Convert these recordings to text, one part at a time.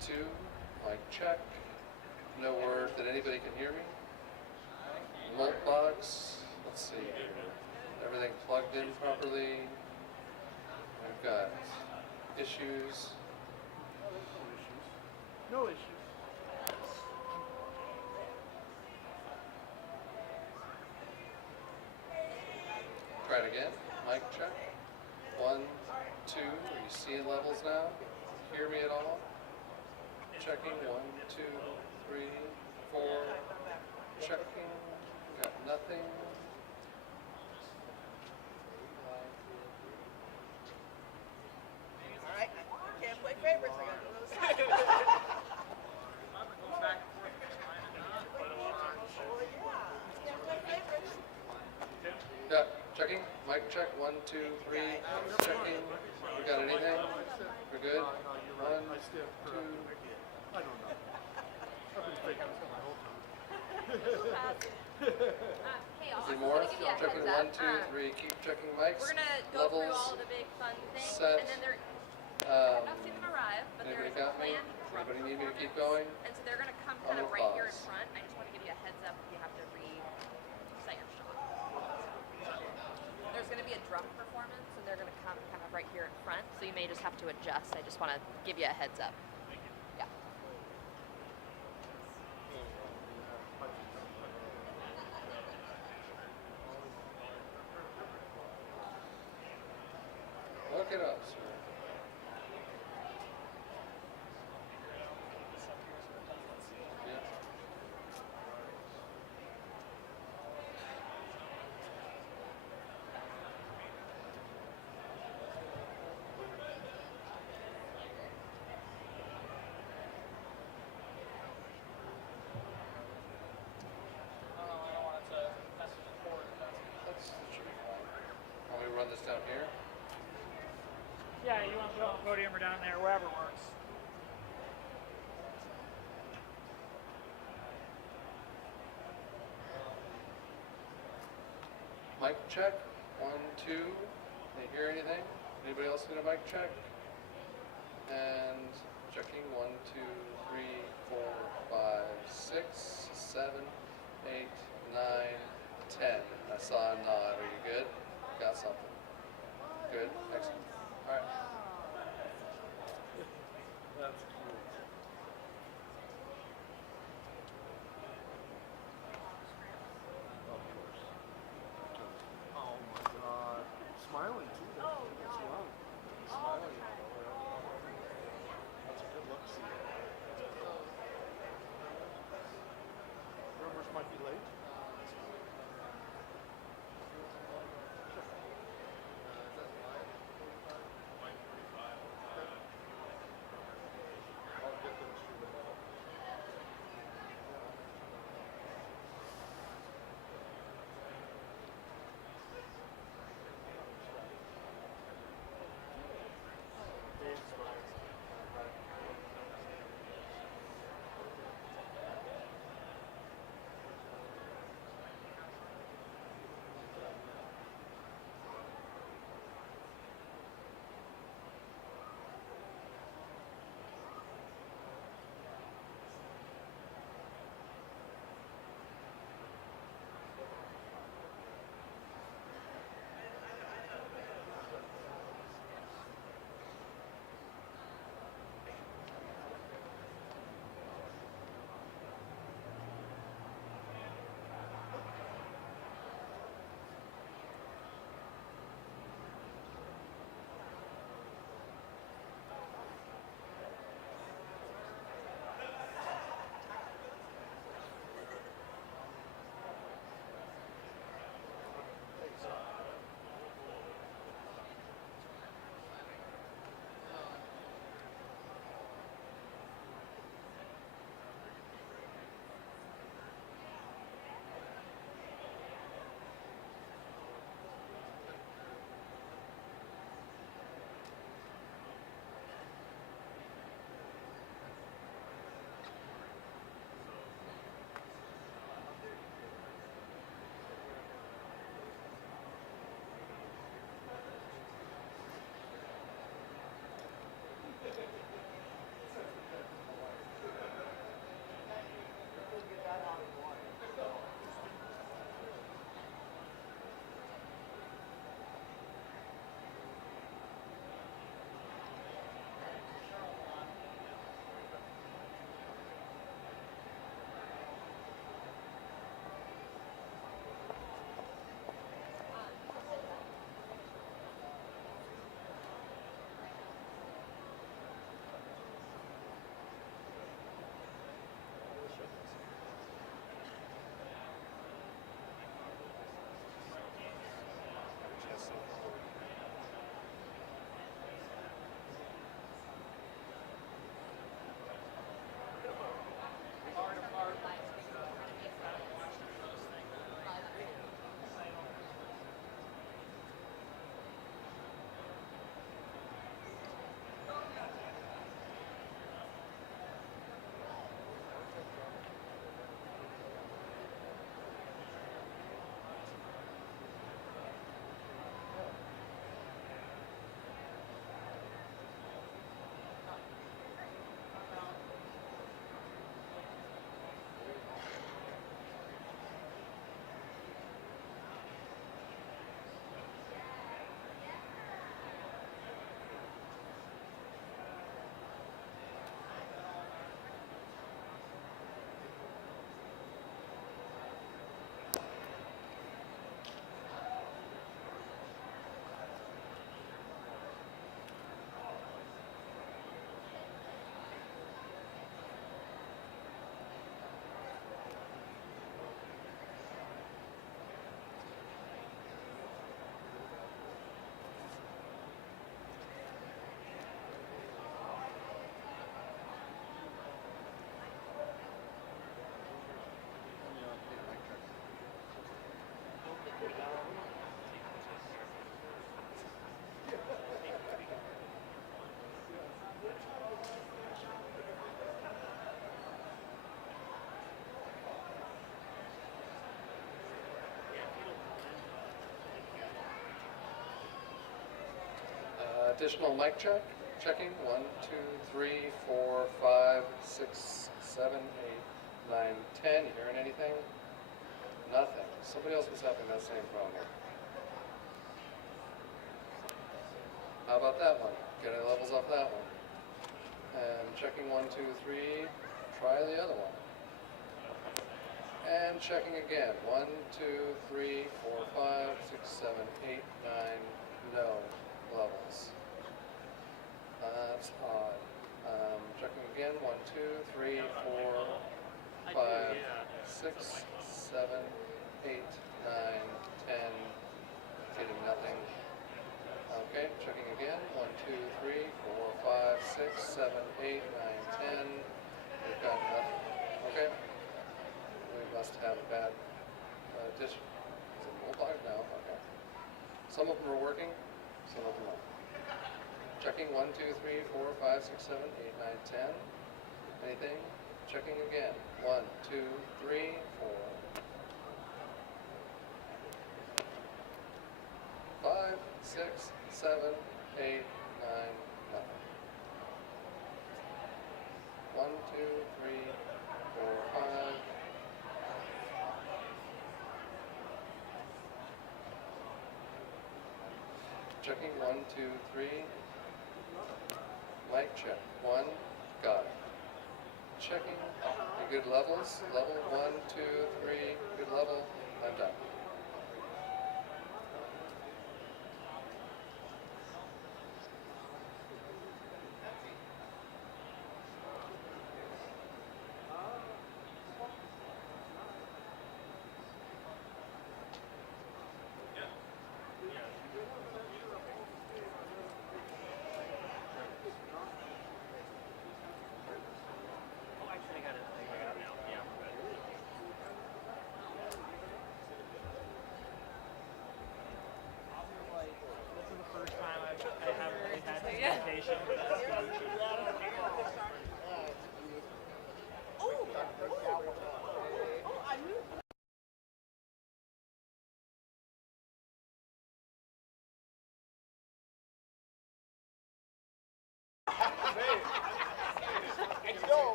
2, mic check. No word that anybody can hear me. Molt box, let's see here. Everything plugged in properly. We've got issues. No issues. Try it again. Mic check. 1, 2. Are you seeing levels now? Hear me at all? Checking. 1, 2, 3, 4. Checking. Got nothing. All right, can't play favorites. I gotta do those. Well, yeah, can't play favorites. Yeah, checking. Mic check. 1, 2, 3. Checking. We got anything? We're good. 1, 2. I don't know. I've been faking this my whole time. Hey, Is I'm there just more? gonna give you a Checking. heads 1, up. 2, 3. Keep checking mics. We're gonna go through Levels. all the big fun things, set. and then they're. I've not seen Um, them arrive, but there anybody is a got me? planned drum Anybody need me to keep performance, going? and so they're gonna come I'm kind of gonna right here in pause. front. I just want to give you a heads up if you have to reset your shot. There's gonna be a drum performance, and they're gonna come kind of right here in front, so you may just have to adjust. I just want to give you a heads up. Yeah. Look it up, sir. Yeah. That should be fine. Want me to run this down here? Yeah, you want to put it on the podium or down there, wherever works. Mic check. 1, 2. Can you hear anything? Anybody else need a mic check? And checking. 1, 2, 3, 4, 5, 6, 7, 8, 9, 10. I saw a nod. Are you good? Got something. Good. Excellent. All right. That's cute. Of course. Oh my god. Smiling too. Oh, What's no. wrong? All the Smiling. time. Additional mic check. Checking. 1, 2, 3, 4, 5, 6, 7, 8, 9, 10. You hearing anything? Nothing. Somebody else was having that same problem. How about that one? Get any levels off that one. And checking 1, 2, 3. Try the other one. And checking again. 1, 2, 3, 4, 5, 6, 7, 8, 9. No levels. That's odd. Checking again. 1, 2, 3, 4, 5, 6, 7, 8, 9, 10. Getting nothing. Okay, checking again. 1, 2, 3, 4, 5, 6, 7, 8, 9, 10. We've got nothing. Okay. We must have a bad dish. Is it mobile now? Okay. Some of them are working, some of them aren't. Checking 1, 2, 3, 4, 5, 6, 7, 8, 9, 10. Anything? Checking again. 1, 2, 3, 4. 5, 6, 7, 8, 9, nothing. 1, 2, 3, 4, 5. Checking 1, 2, 3. Mic check. 1, got it. Checking. The good levels. Level 1, 2, 3. Good level. I'm done.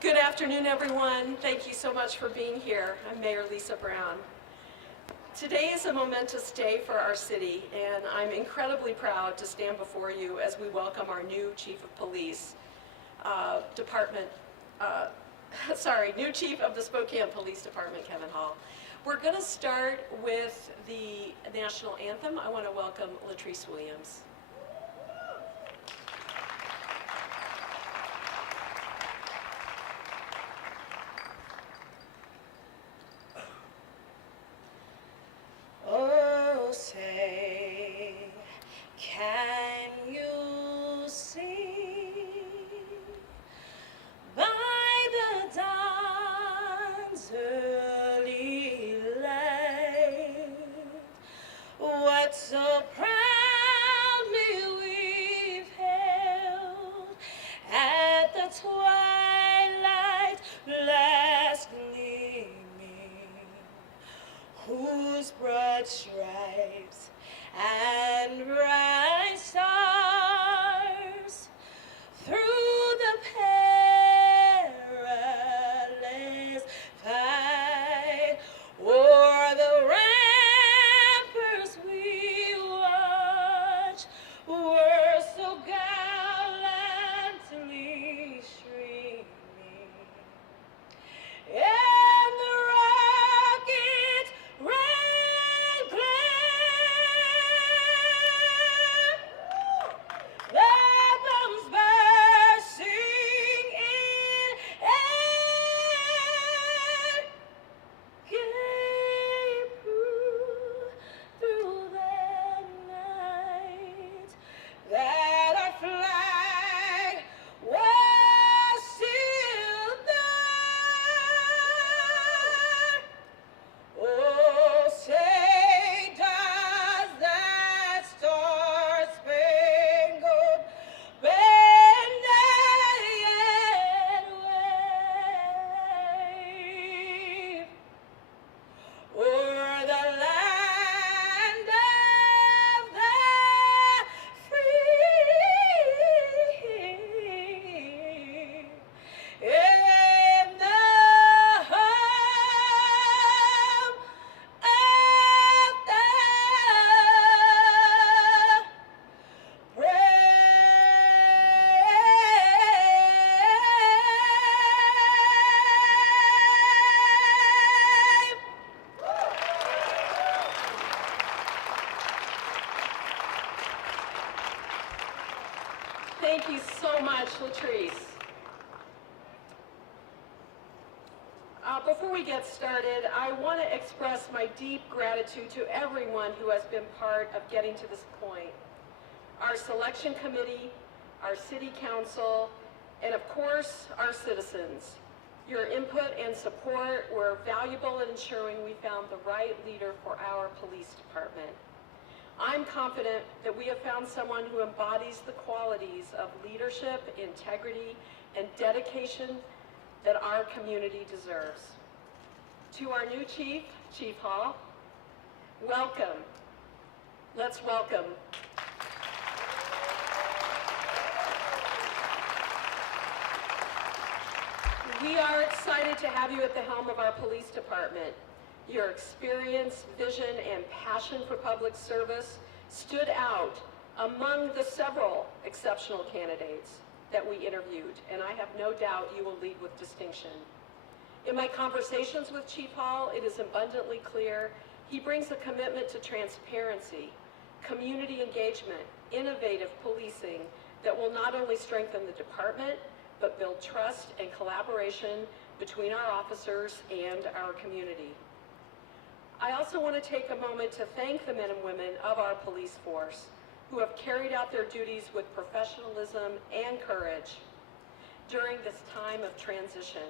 Good afternoon, everyone. Thank you so much for being here. I'm Mayor Lisa Brown. Today is a momentous day for our city, and I'm incredibly proud to stand before you as we welcome our new Chief of Police new Chief of the Spokane Police Department, Kevin Hall. We're going to start with the national anthem. I want to welcome Latrice Williams. Oh, say, can you see by the dawn's early light what so proudly stripes and bright stars through the perilous fight. O'er the ramparts we watch were so gallantly streaming, and the rocket's red glare, their bombs bursting in air, gave proof through the night that our flag was still there. Oh, say does that star-spangled banner yet wave o'er the land of the free, in the home of the brave. Thank you so much, Latrice. Before we get started, I want to express my deep gratitude to everyone who has been part of getting to this point. Our selection committee, our city council, and of course, our citizens. Your input and support were valuable in ensuring we found the right leader for our police department. I'm confident that we have found someone who embodies the qualities of leadership, integrity, and dedication that our community deserves. To our new chief, Chief Hall, welcome. Let's welcome. We are excited to have you at the helm of our police department. Your experience, vision, and passion for public service stood out among the several exceptional candidates that we interviewed, and I have no doubt you will lead with distinction. In my conversations with Chief Hall, it is abundantly clear he brings a commitment to transparency, community engagement, innovative policing that will not only strengthen the department, but build trust and collaboration between our officers and our community. I also want to take a moment to thank the men and women of our police force who have carried out their duties with professionalism and courage during this time of transition.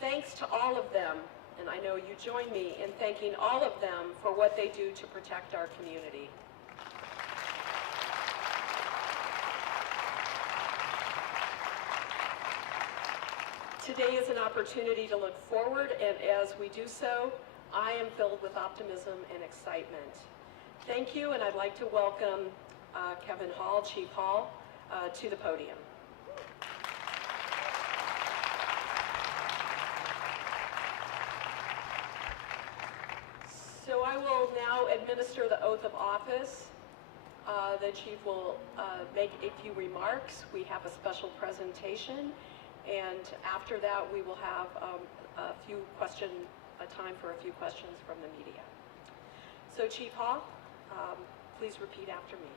Thanks to all of them, and I know you join me in thanking all of them for what they do to protect our community. Today is an opportunity to look forward, and as we do so, I am filled with optimism and excitement. Thank you, and I'd like to welcome Kevin Hall, Chief Hall, to the podium. So I will now administer the oath of office. The chief will make a few remarks. We have a special presentation, and after that we will have a time for a few questions from the media. So Chief Hall, please repeat after me.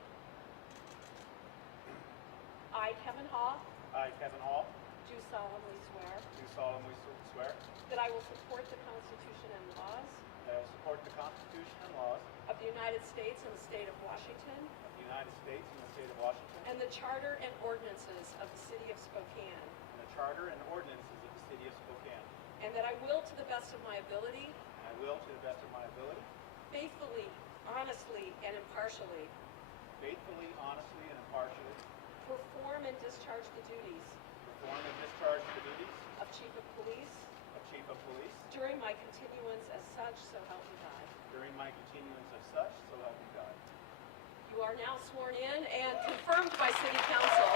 I, Kevin Hall, I, Kevin Hall, do solemnly swear do solemnly swear that I will support the Constitution and laws that I will support the Constitution and laws of the United States and the state of Washington, of the United States and the state of Washington, and the charter and ordinances of the city of Spokane, and the charter and ordinances of the city of Spokane, and that I will, to the best of my ability, and I will, to the best of my ability, faithfully, honestly, and impartially faithfully, honestly, and impartially perform and discharge the duties perform and discharge the duties of Chief of Police of Chief of Police during my continuance as such, so help me God. during my continuance of such, so help me God. You are now sworn in and confirmed by City Council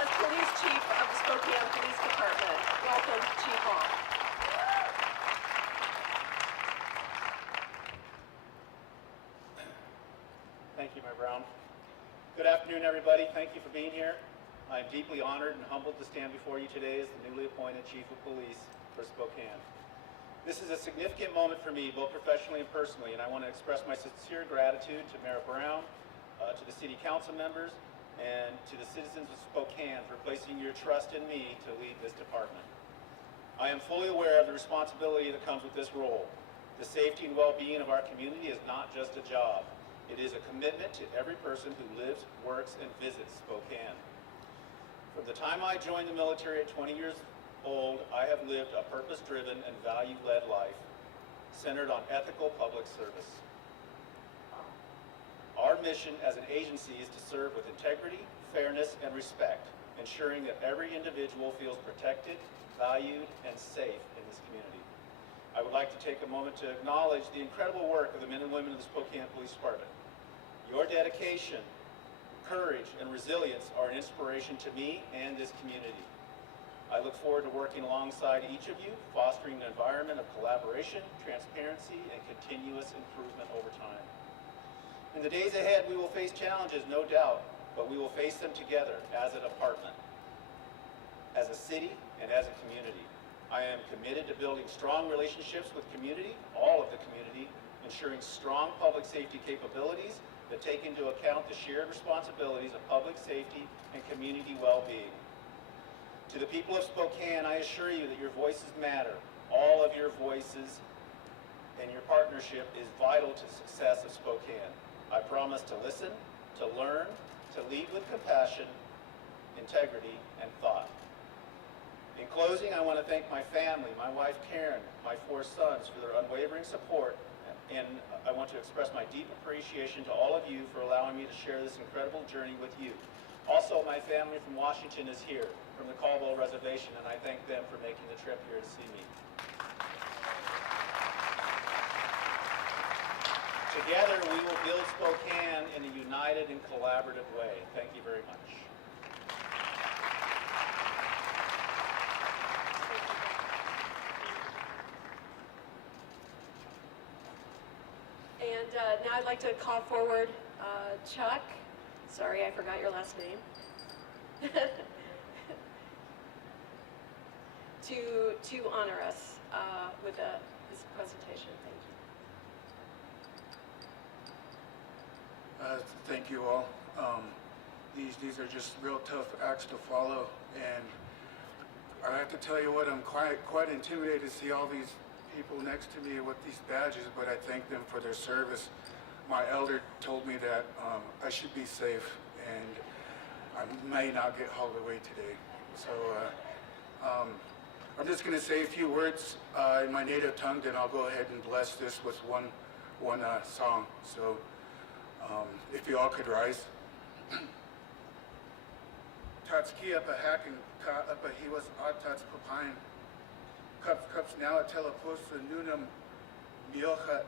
as Police Chief of the Spokane Police Department. Welcome, Chief Hall. Thank you, Mayor Brown. Good afternoon, everybody. Thank you for being here. I'm deeply honored and humbled to stand before you today as the newly appointed Chief of Police for Spokane. This is a significant moment for me, both professionally and personally, and I want to express my sincere gratitude to Mayor Brown, to the City Council members, and to the citizens of Spokane for placing your trust in me to lead this department. I am fully aware of the responsibility that comes with this role. The safety and well-being of our community is not just a job. It is a commitment to every person who lives, works, and visits Spokane. From the time I joined the military at 20 years old, I have lived a purpose-driven and value-led life centered on ethical public service. Our mission as an agency is to serve with integrity, fairness, and respect, ensuring that every individual feels protected, valued, and safe in this community. I would like to take a moment to acknowledge the incredible work of the men and women of the Spokane Police Department. Your dedication, courage, and resilience are an inspiration to me and this community. I look forward to working alongside each of you, fostering an environment of collaboration, transparency, and continuous improvement over time. In the days ahead, we will face challenges, no doubt, but we will face them together as a department, as a city, and as a community. I am committed to building strong relationships with community, all of the community, ensuring strong public safety capabilities that take into account the shared responsibilities of public safety and community well-being. To the people of Spokane, I assure you that your voices matter. All of your voices and your partnership is vital to the success of Spokane. I promise to listen, to learn, to lead with compassion, integrity, and thought. In closing, I want to thank my family, my wife Karen, my 4 sons for their unwavering support, and I want to express my deep appreciation to all of you for allowing me to share this incredible journey with you. Also, my family from Washington is here, from the Caldwell Reservation, and I thank them for making the trip here to see me. Together, we will build Spokane in a united and collaborative way. Thank you very much. And now I'd like to call forward Chuck. Sorry, I forgot your last name. to honor us with this presentation. Thank you. Thank you all. These are just real tough acts to follow, and I have to tell you what, I'm quite intimidated to see all these people next to me with these badges, but I thank them for their service. My elder told me that I should be safe, and I may not get hauled away today. So I'm just going to say a few words in my native tongue, then I'll go ahead and bless this with one song. So if you all could rise. Tatski up a hack and ka up a he was atats papine. Cups now a telepos a nunum miochat.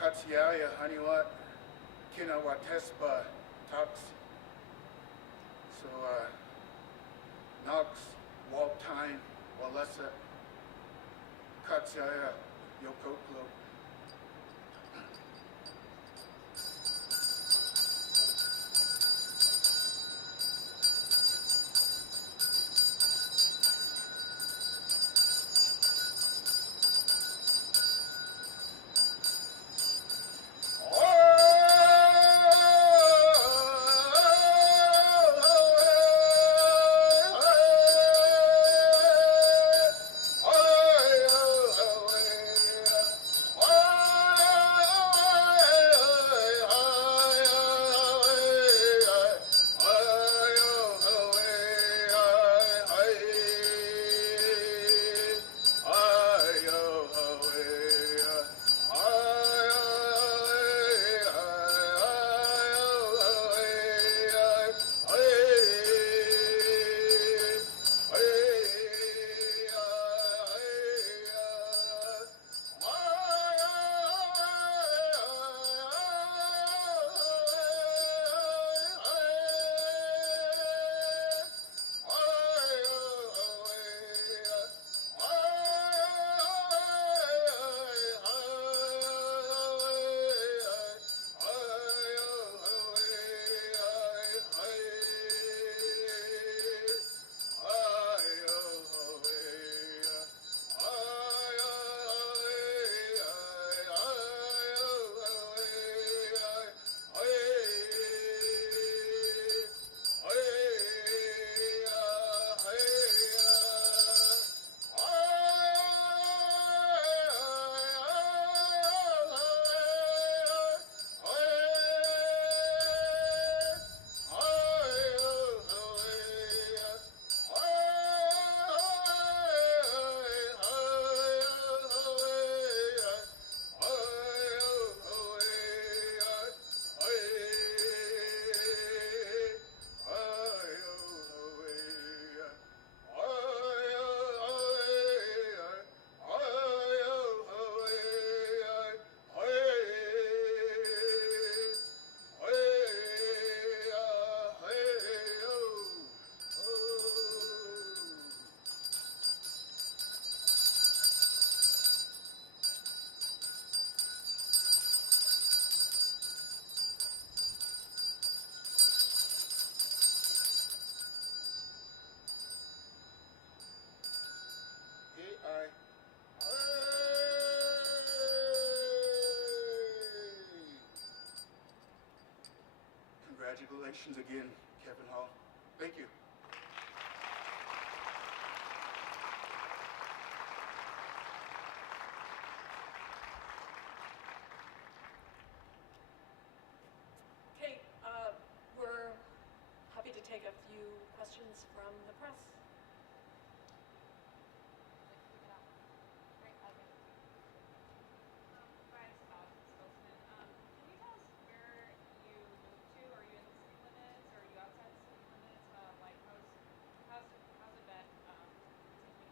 Katsiaya haniwat kina watespa tax. So Knox, Waltine, Walesa, Katsiaya, Yokoklo. congratulations again, Kevin Hall. Thank you. Okay, we're happy to take a few questions from the press. Can you tell us where you moved to? Are you in the city limits? Or are you outside the city limits? How's it been since being here?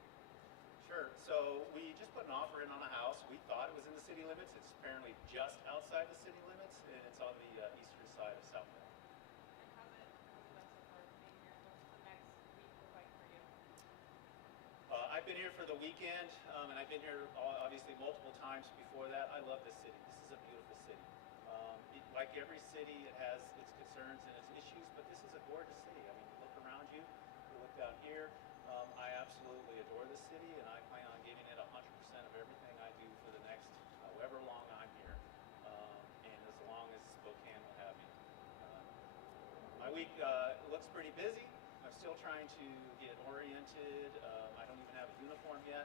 Sure. So we just put an offer in on a house. We thought it was in the city limits. It's apparently just outside the city limits, and it's on the eastern side of South Bend. And how's it been so far being here? What's the next week look like for you? I've been here for the weekend, and I've been here obviously multiple times before that. I love this city. This is a beautiful city. Like every city, it has its concerns and its issues, but this is a gorgeous city. I mean, you look around you, you look down here. I absolutely adore this city, and I plan on giving it 100% of everything I do for the next however long I'm here, and as long as Spokane will have me. My week looks pretty busy. I'm still trying to get oriented. I don't even have a uniform yet,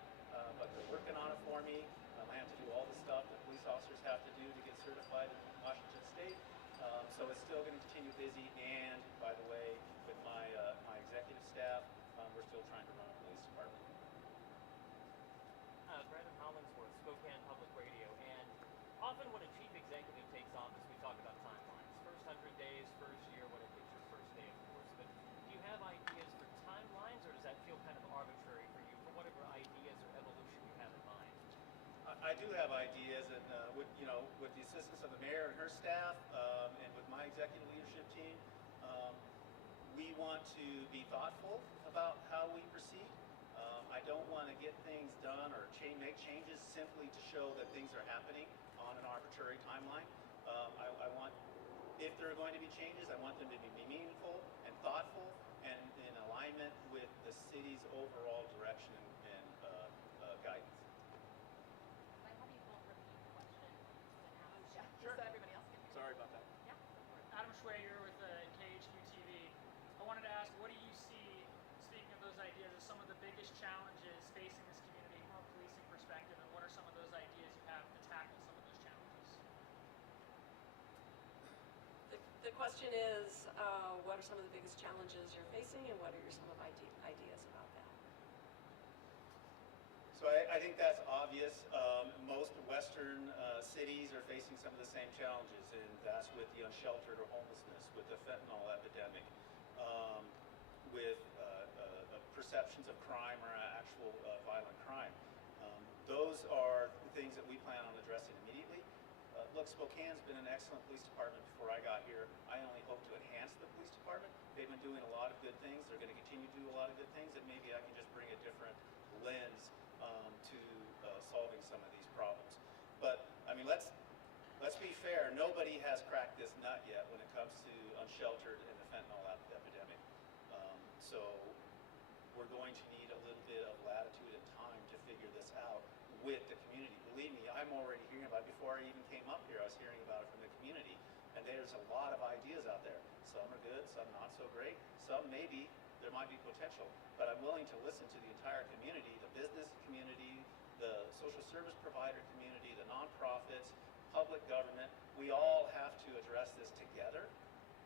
but they're working on it for me. I have to do all the stuff that police officers have to do to get certified in Washington State. So it's still going to continue busy. And by the way, with my executive staff, we're still trying to run a police department. Brandon Hollingsworth, Spokane Public Radio, and often when a chief executive takes office, we talk about timelines. First 100 days, first year, when it hits your first day, of course. But do you have ideas for timelines, or does that feel kind of arbitrary for you, for whatever ideas or evolution you have in mind? I do have ideas, and with the assistance of the mayor and her staff, and with my executive leadership team, we want to be thoughtful about how we proceed. I don't want to get things done or make changes simply to show that things are happening on an arbitrary timeline. I want, if there are going to be changes, I want them to be meaningful and thoughtful and in alignment with the city's overall direction and guidance. Can I have you both repeat the question? Yeah, Sure. so everybody else can hear. Sorry about that. Yeah. Adam Schwager with KHQ TV. I wanted to ask, what do you see, speaking of those ideas, as some of the biggest challenges facing this community from a policing perspective, and what are some of those ideas you have to tackle some of those challenges? The question is, what are some of the biggest challenges you're facing, and what are some of ideas about that? So I think that's obvious. Most Western cities are facing some of the same challenges, and that's with the unsheltered or homelessness, with the fentanyl epidemic, with perceptions of crime or actual violent crime. Those are the things that we plan on addressing immediately. Look, Spokane's been an excellent police department before I got here. I only hope to enhance the police department. They've been doing a lot of good things. They're going to continue to do a lot of good things, and maybe I can just bring a different lens to solving some of these problems. But I mean, let's be fair. Nobody has cracked this nut yet when it comes to unsheltered and the fentanyl epidemic. So we're going to need a little bit of latitude and time to figure this out with the community. Believe me, I'm already hearing about it. Before I even came up here, I was hearing about it from the community. And there's a lot of ideas out there. Some are good, some not so great. Some maybe there might be potential. But I'm willing to listen to the entire community, the business community, the social service provider community, the nonprofits, public government. We all have to address this together,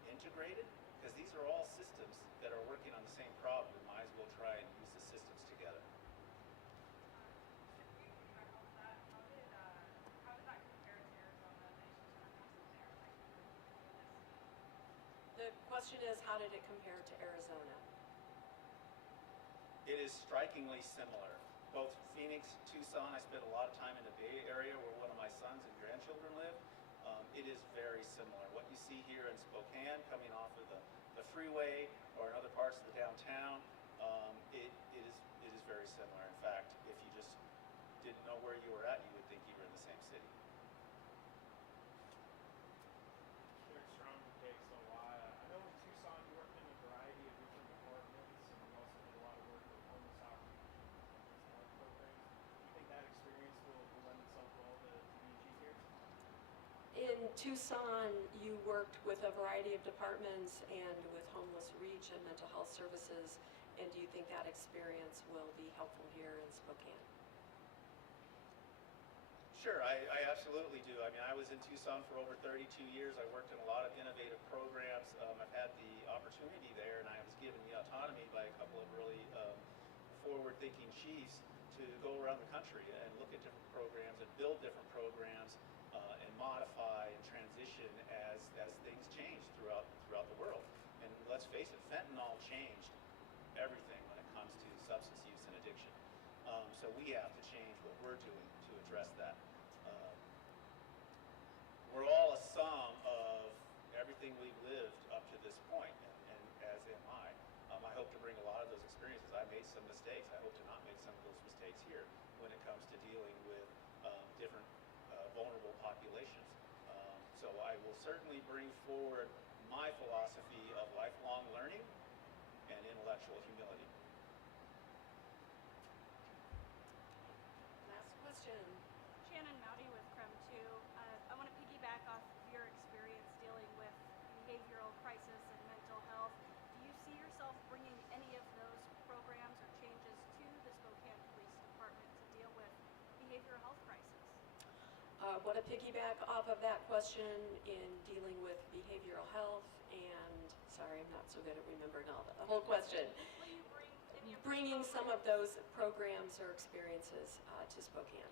integrated, because these are all systems that are working on the same problem. We might as well try and use the systems together. How did that compare to Arizona that you sort of mentioned there? The question is, how did it compare to Arizona? It is strikingly similar. Both Phoenix, Tucson, I spent a lot of time in the Bay Area where one of my sons and grandchildren live. It is very similar. What you see here in Spokane coming off of the freeway or in other parts of the downtown, it is very similar. In fact, if you just didn't know where you were at, you would think you were in the same city. Very strong takes. So I know in Tucson you worked in a variety of different departments, and you also did a lot of work with homeless outreach and programs. Do you think that experience will lend itself well to BG here? In Tucson, you worked with a variety of departments and with homeless reach and mental health services, and do you think that experience will be helpful here in Spokane? Sure, I absolutely do. I mean, I was in Tucson for over 32 years. I worked in a lot of innovative programs. I've had the opportunity there, and I was given the autonomy by a couple of really forward-thinking chiefs to go around the country and look at different programs and build different programs and modify and transition as things change throughout the world. And let's face it, fentanyl changed everything when it comes to substance use and addiction. So we have to change what we're doing to address that. We're all a sum of everything we've lived up to this point, and as am I. I hope to bring a lot of those experiences. I made some mistakes. I hope to not make some of those mistakes here when it comes to dealing with different vulnerable populations. So I will certainly bring forward my philosophy of lifelong learning and intellectual humility. Last question. Shannon Mowdy with CREM 2. I want to piggyback off of your experience dealing with behavioral crisis and mental health. Do you see yourself bringing any of those programs or changes to the Spokane Police Department to deal with behavioral health crisis? Want to piggyback off of that question in dealing with behavioral health and, sorry, I'm not so good at remembering all the whole question. Will you bring any of those Bringing some of those programs or experiences to Spokane.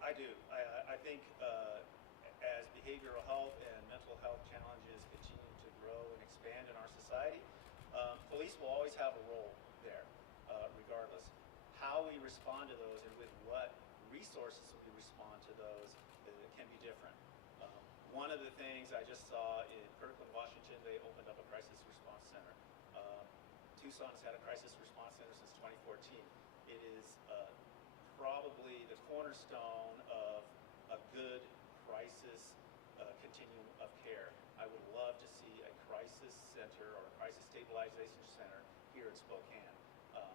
I do. I think as behavioral health and mental health challenges continue to grow and expand in our society, police will always have a role there, regardless. How we respond to those and with what resources we respond to those can be different. One of the things I just saw in Kirkland, Washington, they opened up a crisis response center. Tucson has had a crisis response center since 2014. It is probably the cornerstone of a good crisis continuum of care. I would love to see a crisis center or a crisis stabilization center here in Spokane.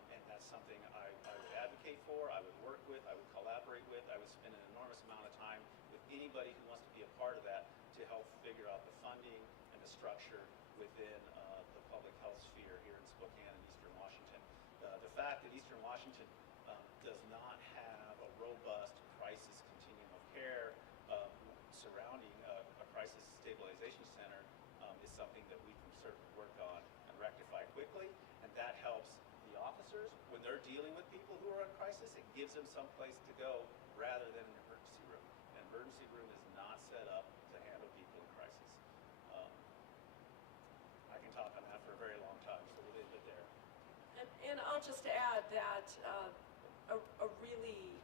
And that's something I would advocate for, I would work with, I would collaborate with, I would spend an enormous amount of time with anybody who wants to be a part of that to help figure out the funding and the structure within the public health sphere here in Spokane and Eastern Washington. The fact that Eastern Washington does not have a robust crisis continuum of care surrounding a crisis stabilization center is something that we can certainly work on and rectify quickly, and that helps the officers when they're dealing with people who are in crisis. It gives them some place to go rather than an emergency room. An emergency room is not set up to handle people in crisis. I can talk on that for a very long time, so we'll leave it there. And I'll just add that a really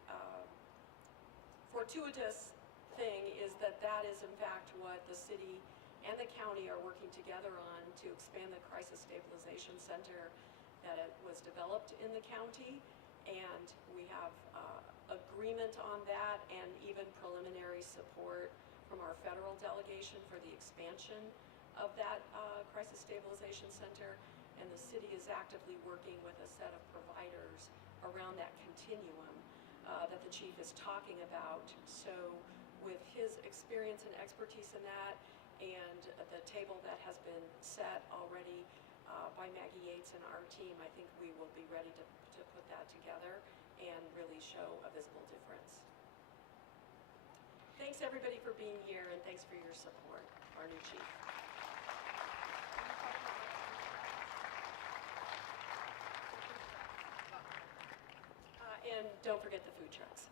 fortuitous thing is that is in fact what the city and the county are working together on to expand the Crisis Stabilization Center, that it was developed in the county, and we have agreement on that and even preliminary support from our federal delegation for the expansion of that Crisis Stabilization Center, and the city is actively working with a set of providers around that continuum that the chief is talking about. So with his experience and expertise in that, and the table that has been set already by Maggie Yates and our team, I think we will be ready to put that together and really show a visible difference. Thanks everybody for being here, and thanks for your support, our new chief. And don't forget the food trucks.